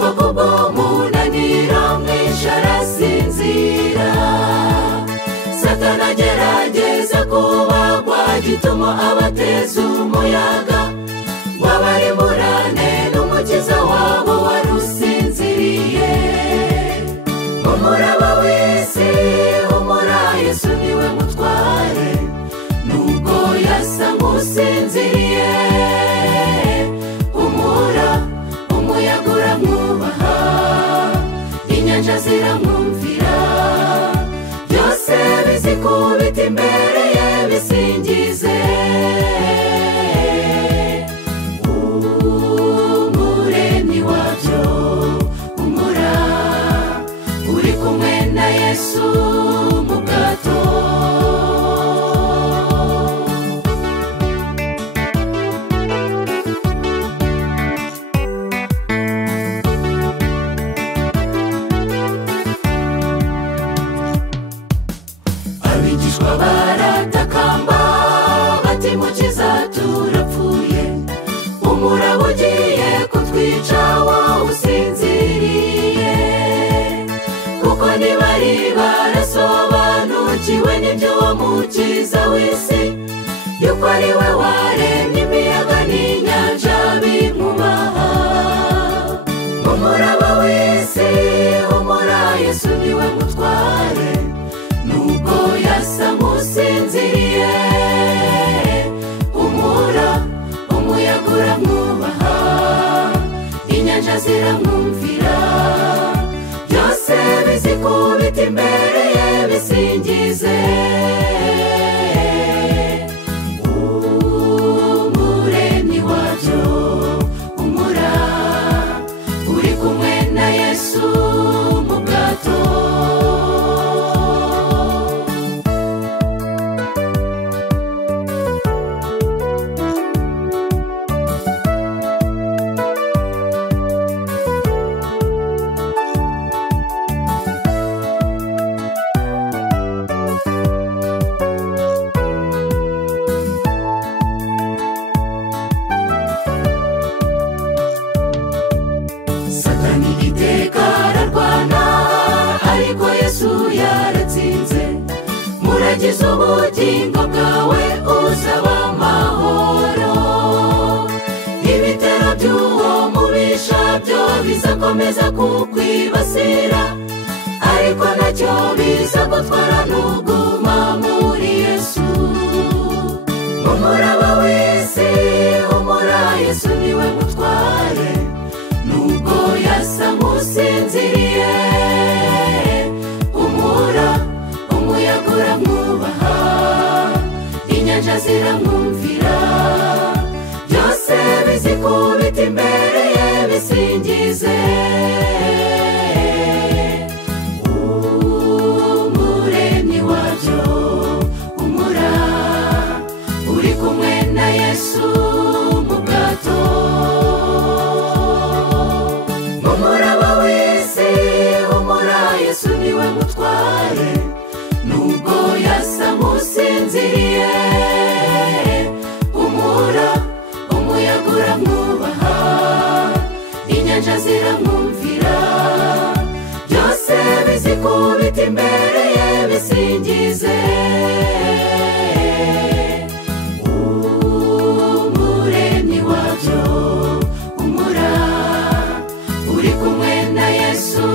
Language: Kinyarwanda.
ariko kubwo munaniro mwinshi arasinzira. Satani agerageza kubagwa gituma abateza umuyaga wabarimburane n'umukiza wabo warusinziriye. Umuraba w'isi humura, Yesu niwe mutware nubwo yasa nk'usinziriye. Humura, umuyaga uramwubaha, inyanja ziramwumvira, byose bizikubita imbere ye bisingize. Umuremyi wabyo humura, uri kumwe na Yesu mu bwato. Abigishwa baratakamba bati mukiza turapfuye, umuraba ugiye kutwica wowe usinziriye. Kuko ntibari barasobanukiwe n'iby'uwo mukiza w'isi, yuko ari we waremye imiyaga n'inyanja bimwubaha. Umuraba w'isi humura, Yesu niwe mutware nubwo yasa nk'usinziriye. Humura, umuyaga uramwubaha, inyanja ziramwumvira, byose bizikubita imbere ye bisingize. Umuremyi wabyo humura, uri kumwe na Yesu mu bwato. Satani iteka ararwana, ariko Yesu yaratsinze. Muragize ubugingo bwawe uzaba amahoro. Ibitero by'uwo mubisha byo bizakomeza kukwibasira, ariko ntacyo bizagutwara nuguma muri Yesu. Umuraba w'isi humura, Yesu niwe mutware nubwo yasa nk'usinziriye. Humura, umuyaga uramwubaha, inyanja ziramwumvira, byose bizikubita imbere ye bisingize. Umuremyi wabyo humura, uri kumwe na Yesu mu bwato. Umuraba w'isi humura, Yesu niwe mutware nubwo yasa nk'usinziriye. Humura, umuyaga uramwubaha, inyanja ziramwumvira, byose bizikubita imbere ye bisingize. Umuremyi wabyo humura, uri kumwe na Yesu